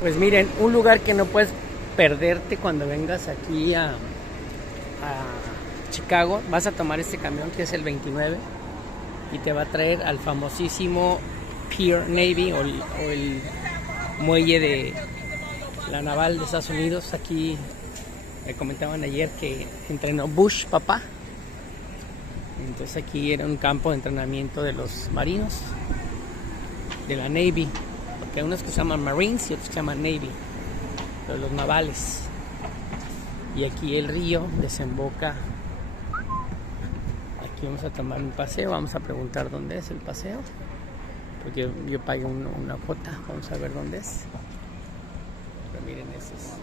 Pues miren, un lugar que no puedes perderte cuando vengas aquí a Chicago. Vas a tomar este camión que es el 29 y te va a traer al famosísimo Pier Navy o el muelle de la naval de Estados Unidos. Aquí me comentaban ayer que entrenó Bush, papá. Entonces aquí era un campo de entrenamiento de los marinos de la Navy, porque hay unos que se llaman Marines y otros que se llaman Navy, pero los navales. Y aquí el río desemboca. Aquí vamos a tomar un paseo, vamos a preguntar dónde es el paseo, porque yo pagué una cuota. Vamos a ver dónde es. Pero miren, eso es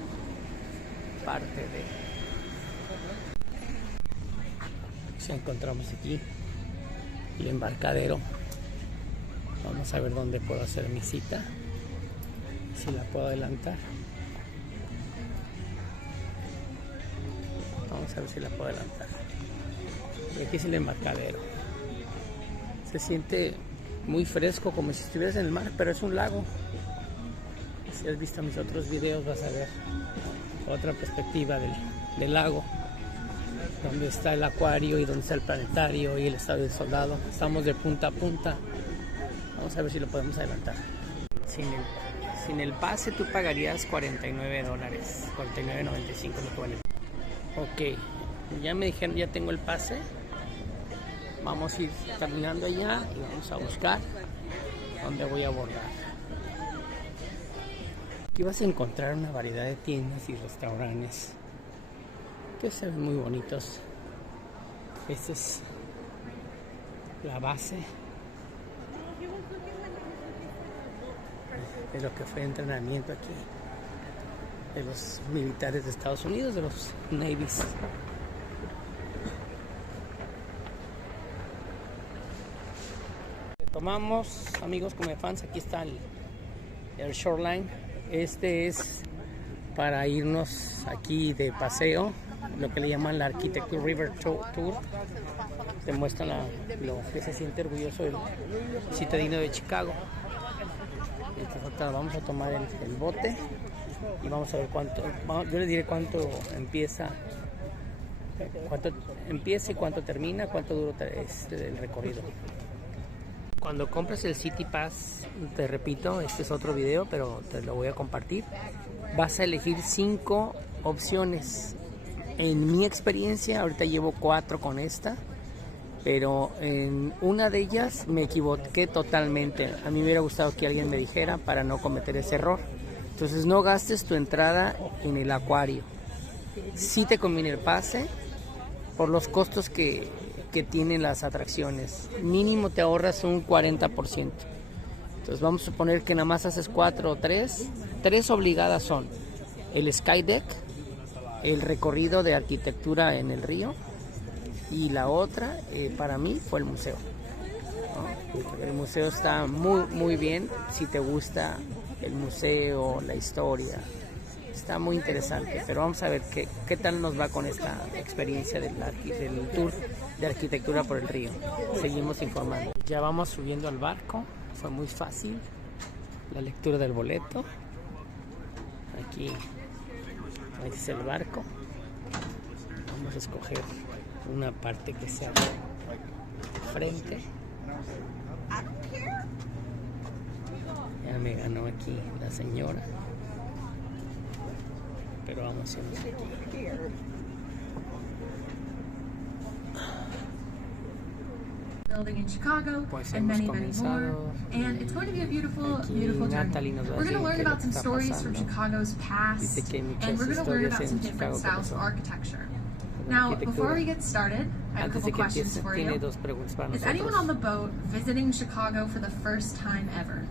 parte de... Si encontramos aquí el embarcadero. Vamos a ver dónde puedo hacer mi cita, si la puedo adelantar. Vamos a ver si la puedo adelantar. Y aquí es el embarcadero. Se siente muy fresco, como si estuvieras en el mar, pero es un lago. Si has visto mis otros videos vas a ver otra perspectiva del lago, donde está el acuario y donde está el planetario y el estadio del soldado. Estamos de punta a punta. Vamos a ver si lo podemos adelantar. Sin el pase tú pagarías $49, $49.95 lo que vale. Ok, ya me dijeron, ya tengo el pase. Vamos a ir caminando allá y vamos a buscar dónde voy a abordar. Aquí vas a encontrar una variedad de tiendas y restaurantes que se ven muy bonitos. Esta es la base de lo que fue entrenamiento aquí de los militares de Estados Unidos, de los Navies. Tomamos, amigos como fans, aquí está el shoreline. Este es para irnos aquí de paseo, lo que le llaman la Architecture River Tour. Te muestra lo que se siente orgulloso el citadino de Chicago. Entonces vamos a tomar el bote y vamos a ver cuánto. Yo les diré cuánto empieza y cuánto termina, cuánto dura el recorrido. Cuando compras el City Pass, te repito, este es otro video, pero te lo voy a compartir. Vas a elegir 5 opciones. En mi experiencia, ahorita llevo 4 con esta, pero en una de ellas me equivoqué totalmente. A mí me hubiera gustado que alguien me dijera para no cometer ese error. Entonces no gastes tu entrada en el acuario. Sí te conviene el pase por los costos que tienen las atracciones. Mínimo te ahorras un 40%. Entonces vamos a suponer que nada más haces 4 o 3. 3 obligadas son el Sky Deck, el recorrido de arquitectura en el río, y la otra para mí fue el museo, ¿no? El museo está muy bien. Si te gusta el museo, la historia, está muy interesante. Pero vamos a ver qué tal nos va con esta experiencia del tour de arquitectura por el río. Seguimos informando. Ya vamos subiendo al barco. Fue muy fácil la lectura del boleto. Aquí es el barco. Vamos a escoger una parte que sea frente. Ya me ganó aquí la señora, pero vamos a ir aquí. Building in Chicago, Pues and many more. comenzado. And it's going to be a beautiful, Aquí beautiful Natalie journey. nos va a We're going to decir learn qué es lo about que some está stories from pasando. Chicago's past, Dice que hay muchas and we're going to learn historias about en some different Chicago que styles of pasó. architecture. Now, before we get started, I have a Antes couple de que questions empiece, for tiene you. dos preguntas para Is nosotros. anyone on the boat visiting Chicago for the first time ever?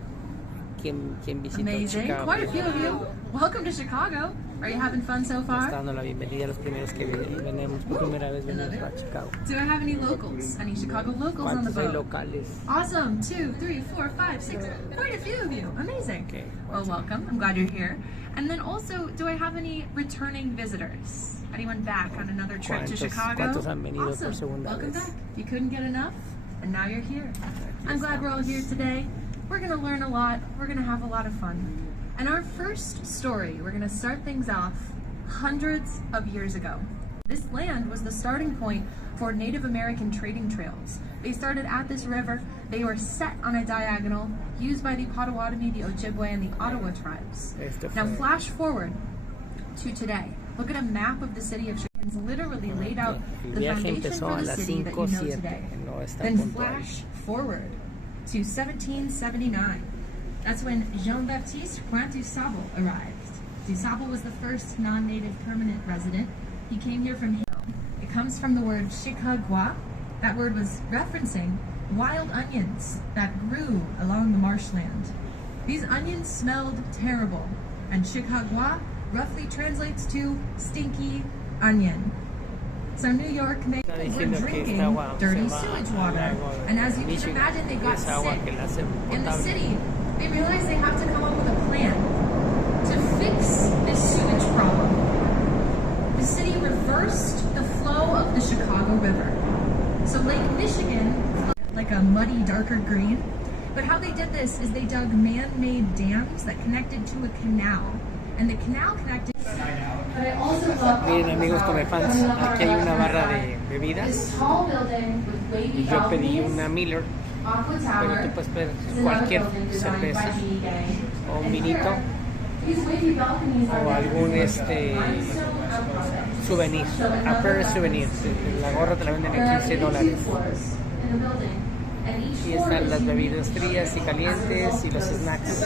¿Quién visitó Amazing. Chicago? Quite a few of you. Welcome to Chicago. Are you having fun so Está far? dando la bienvenida a los primeros que venimos por primera vez a Chicago. Do I have any locals? Any Chicago locals on the ¿Cuántos hay boat? locales? Awesome. 2, 3, 4, 5, 6. Quite a few of you. Amazing. Okay. Well, welcome. I'm glad you're here. And then also, do I have any returning visitors? Anyone back on another trip to Chicago? ¿Cuántos han venido por Awesome. segunda Welcome vez? back. You couldn't get enough, and now you're here. I'm glad we're all here today. We're going to learn a lot. We're going to have a lot of fun. And our first story, we're gonna start things off hundreds of years ago. This land was the starting point for Native American trading trails. They started at this river. They were set on a diagonal used by the Potawatomi, the Ojibwe, and the Ottawa tribes. Now flash forward to today. Look at a map of the city of Chicago. It's literally laid out the foundation for the city that you know today. Then flash forward to 1779. That's when Jean-Baptiste Pointe du Sable arrived. Du Sable was the first non-native permanent resident. He came here from Hill. It comes from the word Chicagua. That word was referencing wild onions that grew along the marshland. These onions smelled terrible, and Chicagua roughly translates to stinky onion. So New York, they were drinking dirty sewage water, and as you can imagine, they got sick. In the city, they realized they have to come up with a plan to fix this sewage problem. The city reversed the flow of the Chicago River. So Lake Michigan flowed like a muddy, darker green. But how they did this is they dug man-made dams that connected to a canal. And the canal connected. But I also love. Miren amigos Comefans, aquí hay una barra de bebidas y yo pedí una Miller, pero tú puedes pedir cualquier cerveza o un vinito o algún souvenir, upper souvenir. La gorra te la venden en $15 y están las bebidas frías y calientes y los snacks.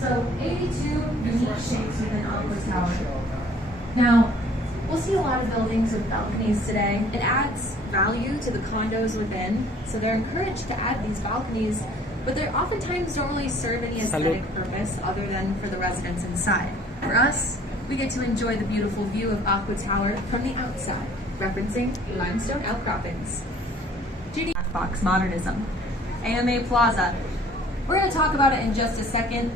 So 82 unique shapes within Aqua Tower. Now, we'll see a lot of buildings with balconies today. It adds value to the condos within, so they're encouraged to add these balconies, but they oftentimes don't really serve any aesthetic purpose other than for the residents inside. For us, we get to enjoy the beautiful view of Aqua Tower from the outside, referencing limestone outcroppings. GD Box Modernism. AMA Plaza. We're going to talk about it in just a second.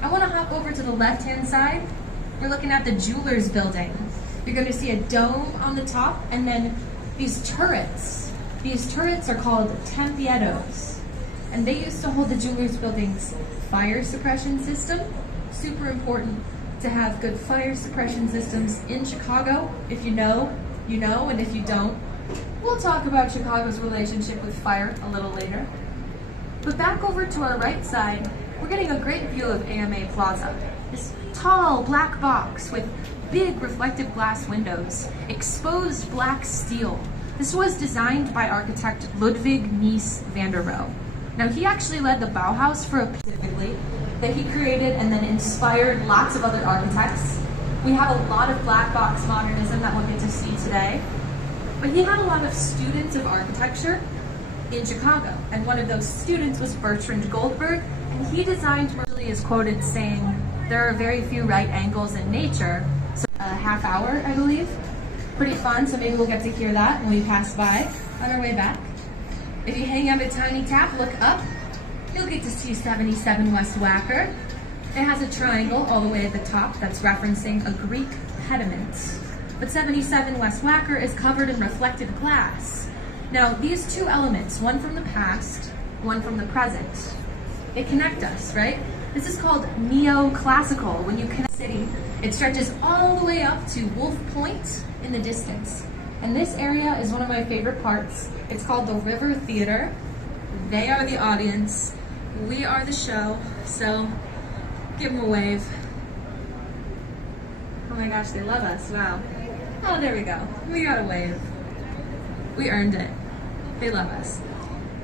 I want to hop over to the left-hand side. We're looking at the Jewelers Building. You're going to see a dome on the top and then these turrets. These turrets are called tempiedos. And they used to hold the Jewelers Building's fire suppression system. Super important to have good fire suppression systems in Chicago. If you know, you know, and if you don't, we'll talk about Chicago's relationship with fire a little later. But back over to our right side, we're getting a great view of AMA Plaza. This tall black box with big reflective glass windows, exposed black steel. This was designed by architect Ludwig Mies van der Rohe. Now he actually led the Bauhaus for a specifically that he created and then inspired lots of other architects. We have a lot of black box modernism that we'll get to see today. But he had a lot of students of architecture in Chicago, and one of those students was Bertrand Goldberg, and he designed, Merley is quoted saying, there are very few right angles in nature, so a half hour, I believe. Pretty fun, so maybe we'll get to hear that when we pass by on our way back. If you hang out a tiny tap, look up, you'll get to see 77 West Wacker. It has a triangle all the way at the top that's referencing a Greek pediment. But 77 West Wacker is covered in reflected glass. Now, these two elements, one from the past, one from the present, they connect us, right? This is called neoclassical. When you connect the city, it stretches all the way up to Wolf Point in the distance. And this area is one of my favorite parts. It's called the River Theater. They are the audience. We are the show. So, give them a wave. Oh my gosh, they love us. Wow. Oh, there we go. We got a wave. We earned it. They love us.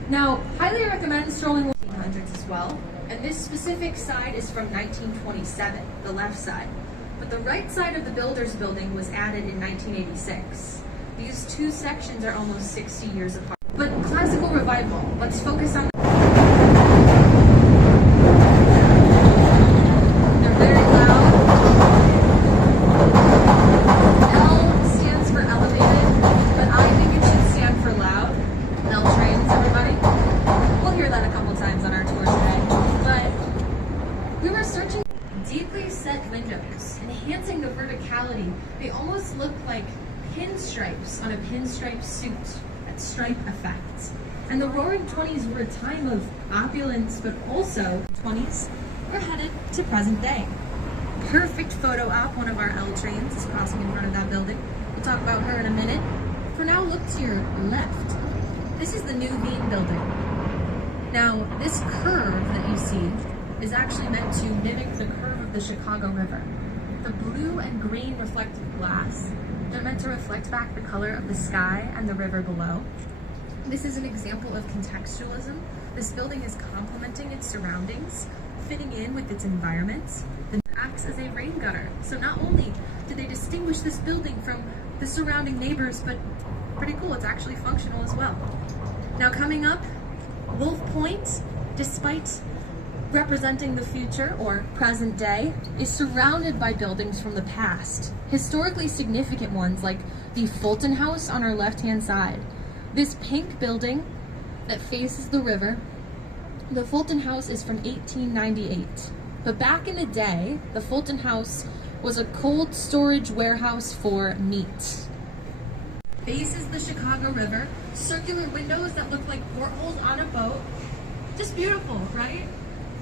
Now, highly recommend strolling the 1800s as well. And this specific side is from 1927, the left side. But the right side of the Builders Building was added in 1986. These two sections are almost 60 years apart. But classical revival, let's focus on they're very loud. L stands for elevated, but I think it should stand for loud. L trains, everybody. We'll hear that a couple times on our tour today. But we were searching deeply set windows, enhancing the verticality. They almost look like pinstripes on a pinstripe suit, that stripe effect. And the Roaring 20s were a time of opulence, but also 20s, we're headed to present day. Perfect photo op, one of our L trains is crossing in front of that building. We'll talk about her in a minute. For now, look to your left. This is the new Veen building. Now, this curve that you see is actually meant to mimic the curve of the Chicago River. The blue and green reflective glass, they're meant to reflect back the color of the sky and the river below. This is an example of contextualism. This building is complementing its surroundings, fitting in with its environment. It acts as a rain gutter. So not only do they distinguish this building from the surrounding neighbors, but pretty cool, it's actually functional as well. Now coming up, Wolf Point, despite representing the future or present day, is surrounded by buildings from the past. Historically significant ones like the Fulton House on our left-hand side. This pink building that faces the river, the Fulton House is from 1898. But back in the day, the Fulton House was a cold storage warehouse for meat. Faces the Chicago River, circular windows that look like portholes on a boat. Just beautiful, right?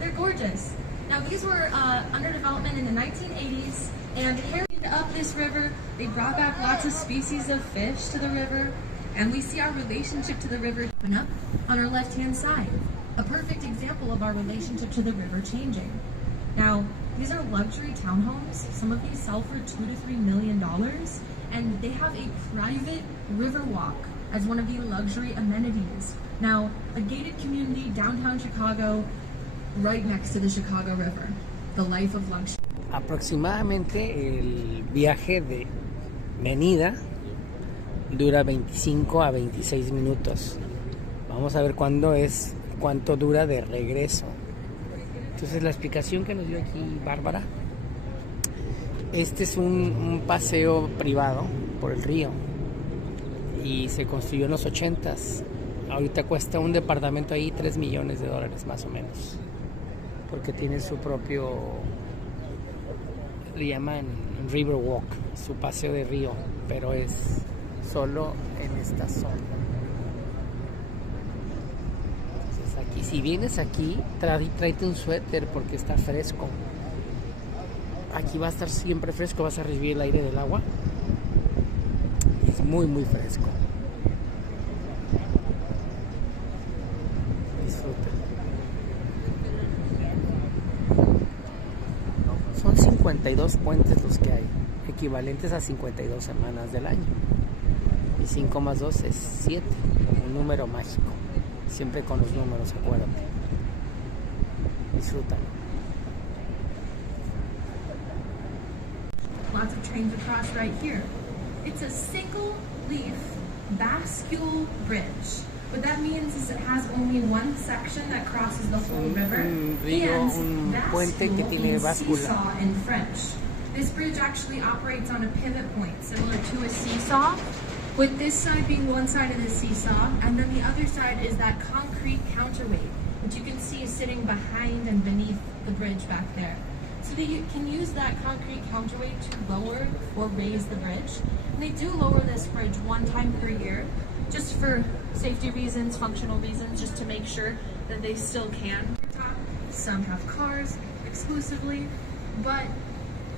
They're gorgeous. Now these were under development in the 1980s, and carried up this river, they brought back lots of species of fish to the river, and we see our relationship to the river open up on our left-hand side. A perfect example of our relationship to the river changing. Now, these are luxury townhomes. Some of these sell for $2 to $3 million, and they have a private river walk as one of the luxury amenities. Now, a gated community, downtown Chicago, right next to the Chicago River. The life of luxury. Aproximadamente el viaje de venida dura 25 a 26 minutos. Vamos a ver cuánto dura de regreso. Entonces la explicación que nos dio aquí Bárbara, este es un paseo privado por el río y se construyó en los 80s. Ahorita cuesta un departamento ahí $3 millones más o menos, porque tiene su propio, le llaman river walk, su paseo de río, pero es solo en esta zona. Entonces aquí, si vienes aquí, tráete un suéter porque está fresco. Aquí va a estar siempre fresco, vas a recibir el aire del agua. Es muy muy fresco. Disfruten. Son 52 puentes los que hay, equivalentes a 52 semanas del año. Y 5 más 2 es 7, un número mágico. Siempre con los números, acuérdate. Disfrutan. Lots of trains across right here. It's a single leaf bascule bridge. What that means is it has only one section that crosses the whole river, and seesaw in French. This bridge actually operates on a pivot point, similar to a seesaw, with this side being one side of the seesaw, and then the other side is that concrete counterweight, which you can see is sitting behind and beneath the bridge back there. So that you can use that concrete counterweight to lower or raise the bridge. And they do lower this bridge one time per year, just for safety reasons, functional reasons, just to make sure that they still can. Some have cars exclusively, but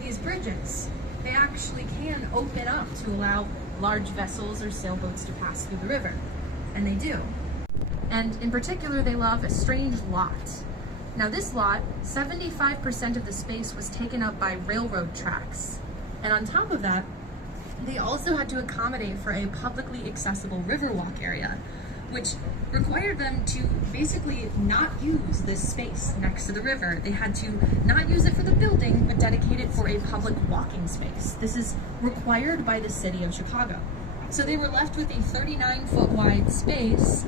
these bridges, they actually can open up to allow large vessels or sailboats to pass through the river, and they do. And in particular, they love a strange lot. Now this lot, 75% of the space was taken up by railroad tracks. And on top of that, they also had to accommodate for a publicly accessible riverwalk area, which required them to basically not use this space next to the river. They had to not use it for the building, but dedicate it for a public walking space. This is required by the city of Chicago. So they were left with a 39-foot wide space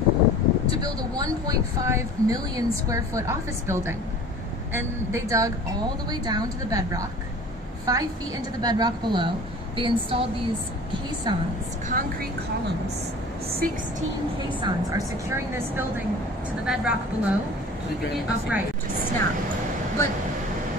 to build a 1.5 million square foot office building. And they dug all the way down to the bedrock, 5 feet into the bedrock below. They installed these caissons, concrete columns. 16 caissons are securing this building to the bedrock below, keeping it upright, just snap. But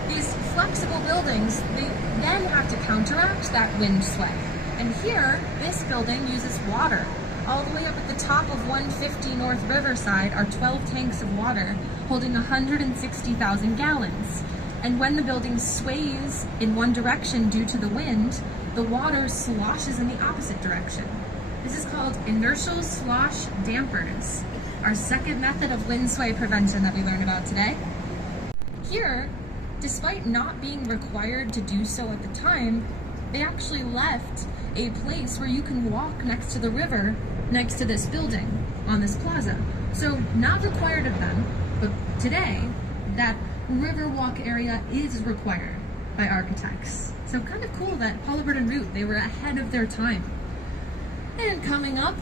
these flexible buildings, they then have to counteract that wind sway. And here, this building uses water. All the way up at the top of 150 North Riverside are 12 tanks of water, holding 160,000 gallons. And when the building sways in one direction due to the wind, the water sloshes in the opposite direction. This is called inertial slosh dampers, our second method of wind sway prevention that we learned about today. Here, despite not being required to do so at the time, they actually left a place where you can walk next to the river, next to this building, on this plaza. So not required of them, but today, that river walk area is required by architects. So kind of cool that Holabird and Root, they were ahead of their time. And coming up,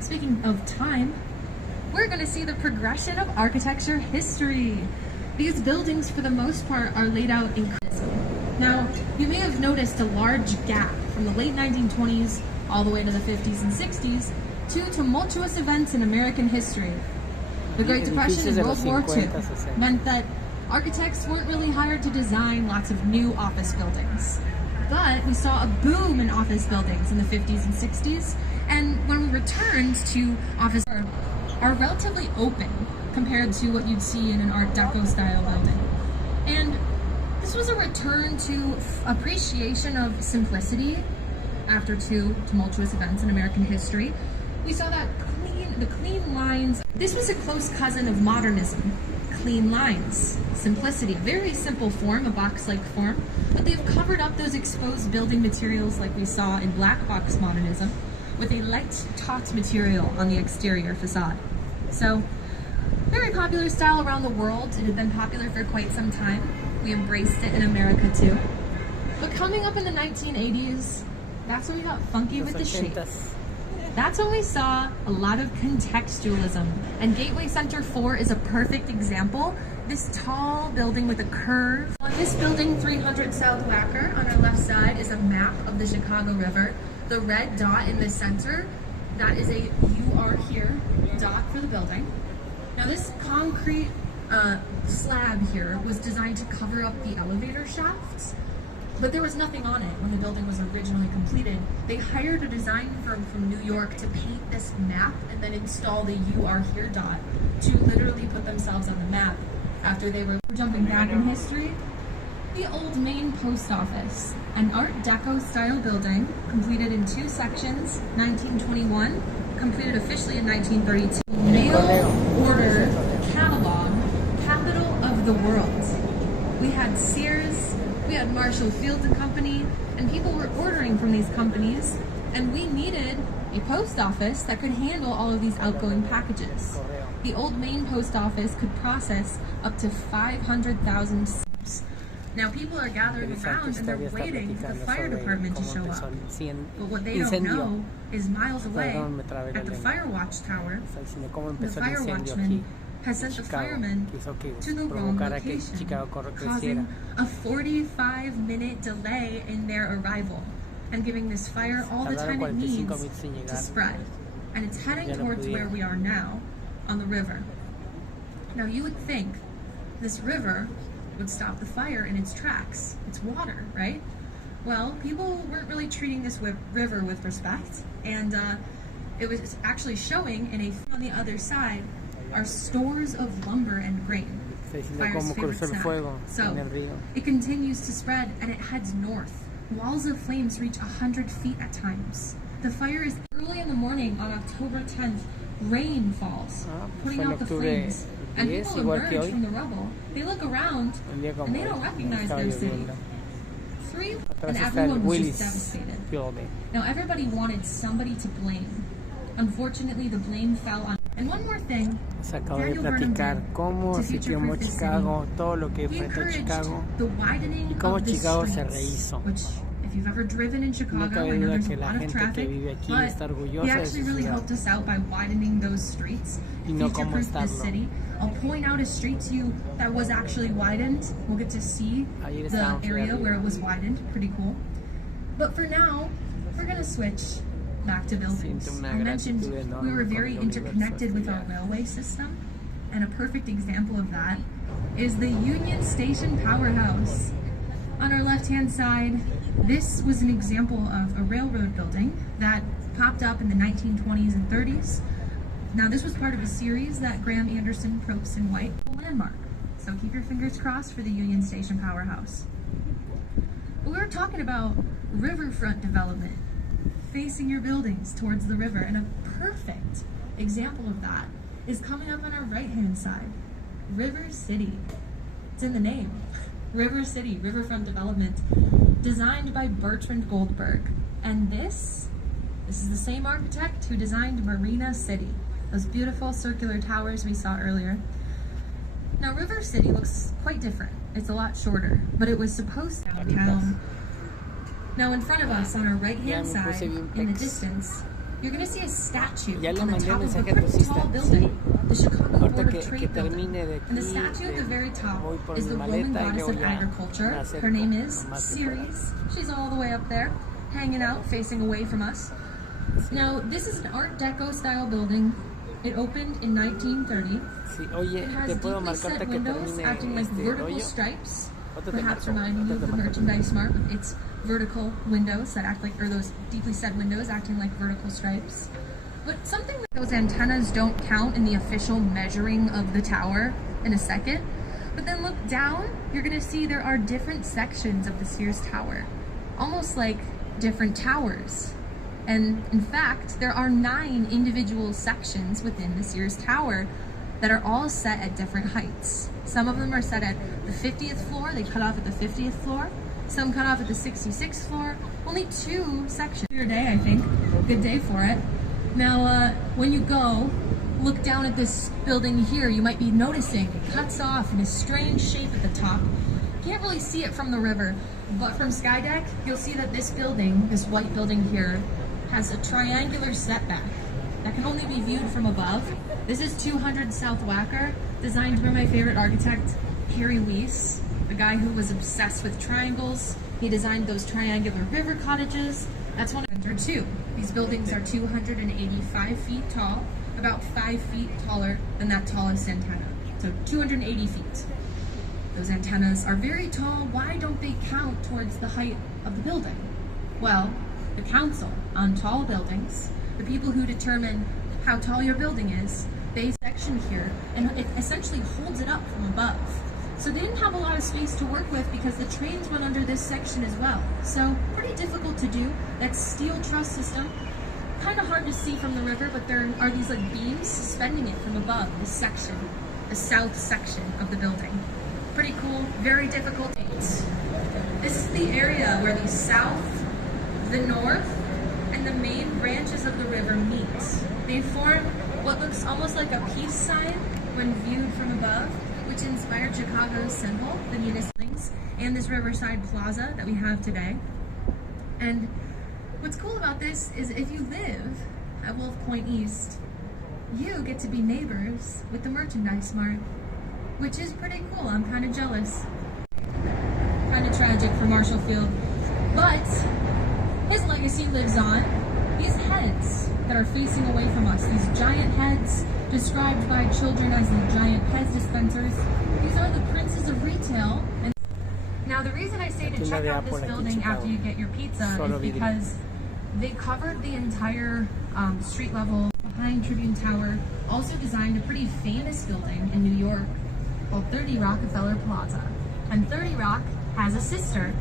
speaking of time, we're gonna see the progression of architecture history. These buildings, for the most part, are laid out in criticism. Now, you may have noticed a large gap from the late 1920s all the way to the 50s and 60s, two tumultuous events in American history. The Great Depression and World War II meant that architects weren't really hired to design lots of new office buildings. But we saw a boom in office buildings in the 50s and 60s, and when we returned to office are relatively open compared to what you'd see in an Art Deco style building. And this was a return to appreciation of simplicity after two tumultuous events in American history. We saw that the clean lines. This was a close cousin of modernism. Clean lines, simplicity, very simple form, a box-like form, but they've covered up those exposed building materials like we saw in black box modernism with a light taut material on the exterior facade. So, very popular style around the world. It had been popular for quite some time. We embraced it in America too. But coming up in the 1980s, that's when we got funky with the shape. That's when we saw a lot of contextualism, and Gateway Center 4 is a perfect example. This tall building with a curve. On this building, 300 South Wacker, on our left side is a map of the Chicago River. The red dot in the center, that is a "you are here" dot for the building. Now this concrete slab here was designed to cover up the elevator shafts, but there was nothing on it when the building was originally completed. They hired a design firm from New York to paint this map and then install the "you are here" dot to literally put themselves on the map after they were jumping back in history. The old Main Post Office, an Art Deco style building completed in two sections, 1921, completed officially in 1932. Mail order catalog, capital of the world. We had Sears, we had Marshall Field and Company, and people were ordering from these companies, and we needed a post office that could handle all of these outgoing packages. The old Main Post Office could process up to 500,000 stamps. Now people are gathering around and they're waiting for the fire department to show up. But what they don't know is miles away at the fire watch tower, the fire watchman has sent the firemen to the wrong location, causing a 45-minute delay in their arrival and giving this fire all the time it needs to spread. And it's heading towards where we are now, on the river. Now you would think this river would stop the fire in its tracks. It's water, right? Well, people weren't really treating this river with respect, and it was actually showing in on the other side are stores of lumber and grain. Fire's favorite snack. So it continues to spread and it heads north. Walls of flames reach 100 feet at times. The fire is early in the morning on October 10th. Rain falls, putting out the flames, and people emerge from the rubble. They look around and they don't recognize their city. And everyone was just devastated. Now everybody wanted somebody to blame. Unfortunately, the blame fell on. And one more thing, Daniel Burnham did to future-proof the city. He encouraged the widening of the streets, which, if you've ever driven in Chicago, I know there's a lot of traffic, but he actually really helped us out by widening those streets, future-proof the city. I'll point out a street to you that was actually widened. We'll get to see the area where it was widened. Pretty cool. But for now, we're going to switch back to buildings. I mentioned we were very interconnected with our railway system, and a perfect example of that is the Union Station Powerhouse. On our left-hand side, this was an example of a railroad building that popped up in the 1920s and 30s. Now this was part of a series that Graham Anderson, Probst, and White landmark. So keep your fingers crossed for the Union Station powerhouse. We were talking about riverfront development, facing your buildings towards the river, and a perfect example of that is coming up on our right-hand side, River City. It's in the name, River City, riverfront development, designed by Bertrand Goldberg. And this is the same architect who designed Marina City, those beautiful circular towers we saw earlier. Now, River City looks quite different. It's a lot shorter, but it was supposed to be downtown. Now, in front of us, on our right-hand side, in the distance, you're going to see a statue on the top of a pretty tall building, the Chicago Board of Trade building. And the statue at the very top is the Roman goddess of agriculture. Her name is Ceres. She's all the way up there, hanging out, facing away from us. Now, this is an Art Deco style building. It opened in 1930. It has deeply set windows acting like vertical stripes, perhaps reminding you of the merchandise mark with its vertical windows that act like, or those deeply set windows acting like vertical stripes. But something like those antennas don't count in the official measuring of the tower in a second. But then look down, you're gonna see there are different sections of the Sears Tower, almost like different towers. And in fact, there are 9 individual sections within the Sears Tower that are all set at different heights. Some of them are set at the 50th floor, they cut off at the 50th floor. Some cut off at the 66th floor. Only 2 sections. Your day, I think. Good day for it. Now, when you go, look down at this building here, you might be noticing it cuts off in a strange shape at the top. You can't really see it from the river, but from Skydeck, you'll see that this building, this white building here, has a triangular setback that can only be viewed from above. This is 200 South Wacker, designed by my favorite architect, Harry Weiss, the guy who was obsessed with triangles. He designed those triangular river cottages. That's one of them. 2. These buildings are 285 feet tall, about 5 feet taller than that tallest antenna. So 280 feet. Those antennas are very tall. Why don't they count towards the height of the building? Well, the Council on Tall Buildings, the people who determine how tall your building is, they section here, and it essentially holds it up from above. So they didn't have a lot of space to work with because the trains went under this section as well. So pretty difficult to do. That steel truss system, kind of hard to see from the river, but there are these like beams suspending it from above, this section, the south section of the building. Pretty cool, very difficult. This is the area where the south, the north, and the main branches of the river meet. They form what looks almost like a peace sign when viewed from above, which inspired Chicago's symbol, the municipalities, and this Riverside Plaza that we have today. And what's cool about this is if you live at Wolf Point East, you get to be neighbors with the Merchandise Mart, which is pretty cool. I'm kind of jealous. Kind of tragic for Marshall Field, but his legacy lives on. These heads that are facing away from us, these giant heads described by children as the giant Pez dispensers, these are the princes of retail. And now the reason I say to check out this building after you get your pizza is because they covered the entire street level behind Tribune Tower, also designed a pretty famous building in New York called 30 Rockefeller Plaza. And 30 Rock has a sister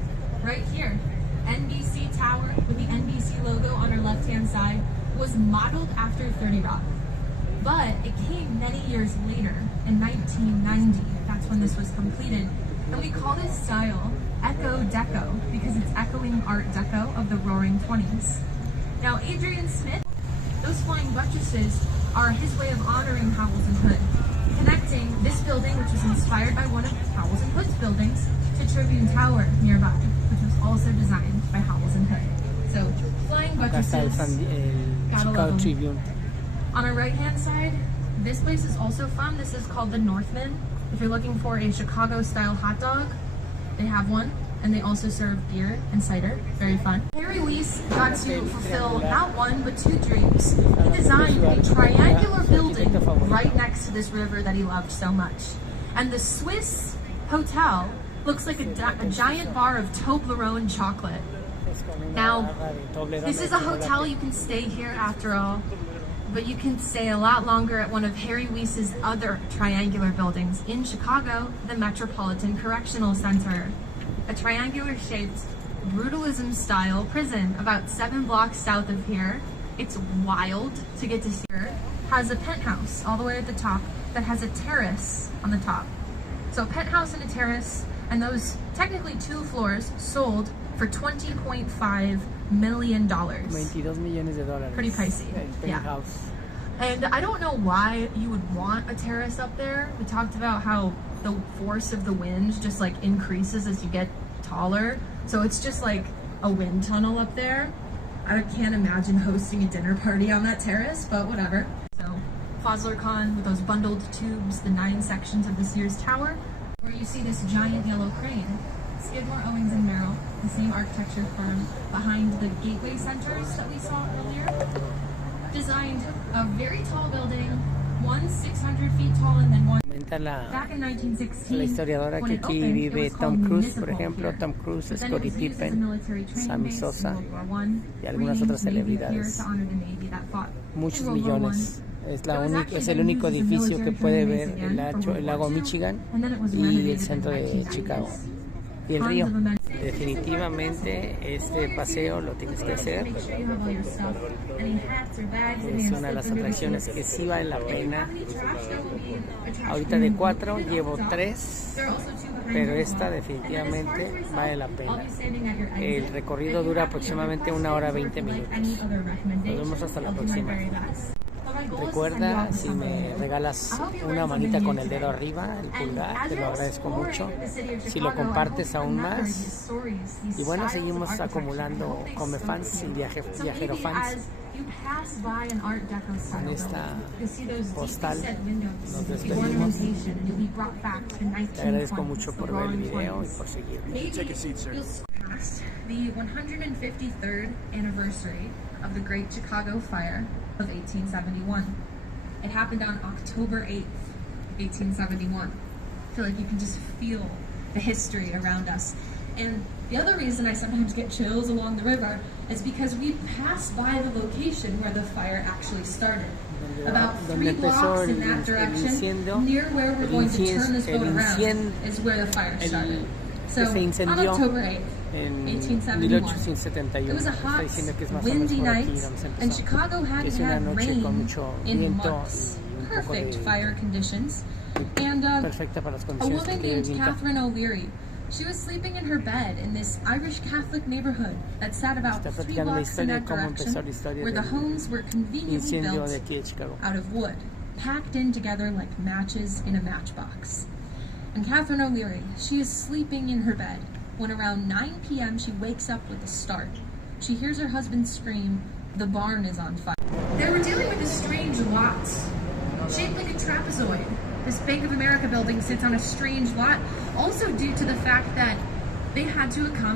right here. NBC Tower with the NBC logo on her left-hand side was modeled after 30 Rock. But it came many years later, in 1990. That's when this was completed. And we call this style Echo Deco because it's echoing Art Deco of the Roaring 20s. Now, Adrian Smith, those flying buttresses are his way of honoring Howells and Hood, connecting this building, which was inspired by one of Howells and Hood's buildings, to Tribune Tower nearby, which was also designed by Howells and Hood. So, flying buttresses, gotta love them. On our right-hand side, this place is also fun. This is called the Northman. If you're looking for a Chicago-style hot dog, they have one, and they also serve beer and cider. Very fun. Harry Weiss got to fulfill not one, but 2 dreams. He designed a triangular building right next to this river that he loved so much. And the Swiss Hotel looks like a giant bar of Toblerone chocolate. Now, this is a hotel, you can stay here after all. but you can stay a lot longer at one of Harry Weiss's other triangular buildings in Chicago, the Metropolitan Correctional Center, a triangular-shaped brutalism-style prison about 7 blocks south of here. It's wild to get to see her. Has a penthouse all the way at the top that has a terrace on the top. So a penthouse and a terrace, and those technically 2 floors sold for $20.5 million. 22 millones de dólares. Pretty pricey. Yeah. And I don't know why you would want a terrace up there. We talked about how the force of the wind just like increases as you get taller. So it's just like a wind tunnel up there. I can't imagine hosting a dinner party on that terrace, but whatever. So Fosler-Con with those bundled tubes, the 9 sections of the Sears Tower, where you see this giant yellow crane. Skidmore, Owings & Merrill, the same architecture firm behind the Gateway Centers that we saw earlier, designed a very tall building, one 600 feet tall and then one back in 1916. La historiadora que aquí vive Tom Cruise, por ejemplo, Tom Cruise, Scottie Pippen, Sammy Sosa y algunas otras celebridades. Muchos millones. Es el único edificio que puede ver el lago Michigan y el centro de Chicago. Y el río. Definitivamente este paseo lo tienes que hacer. Es una de las atracciones que sí vale la pena. Ahorita de 4 llevo 3, pero esta definitivamente vale la pena. El recorrido dura aproximadamente 1 hora 20 minutos. Nos vemos hasta la próxima. Recuerda, si me regalas una manita con el dedo arriba, el pulgar, te lo agradezco mucho. Si lo compartes aún más. Y bueno, seguimos acumulando come fans y viajero fans. Con esta postal nos despedimos. Te agradezco mucho por ver el video y por seguirme. The 153rd anniversary of the Great Chicago Fire of 1871. It happened on October 8th, 1871. I feel like you can just feel the history around us. And the other reason I sometimes get chills along the river is because we pass by the location where the fire actually started. About 3 blocks in that direction, near where we're going to turn this boat around, is where the fire started. So, on October 8th, 1871, it was a hot, windy night, and Chicago hadn't had rain in months. Perfect fire conditions. And a woman named Catherine O'Leary, she was sleeping in her bed in this Irish Catholic neighborhood that sat about 3 blocks in that direction, where the homes were conveniently built out of wood, packed in together like matches in a matchbox. And Catherine O'Leary, she is sleeping in her bed when around 9 p.m. she wakes up with a start. She hears her husband scream, "The barn is on fire." They were dealing with a strange lot, shaped like a trapezoid. This Bank of America building sits on a strange lot, also due to the fact that they had to accommodate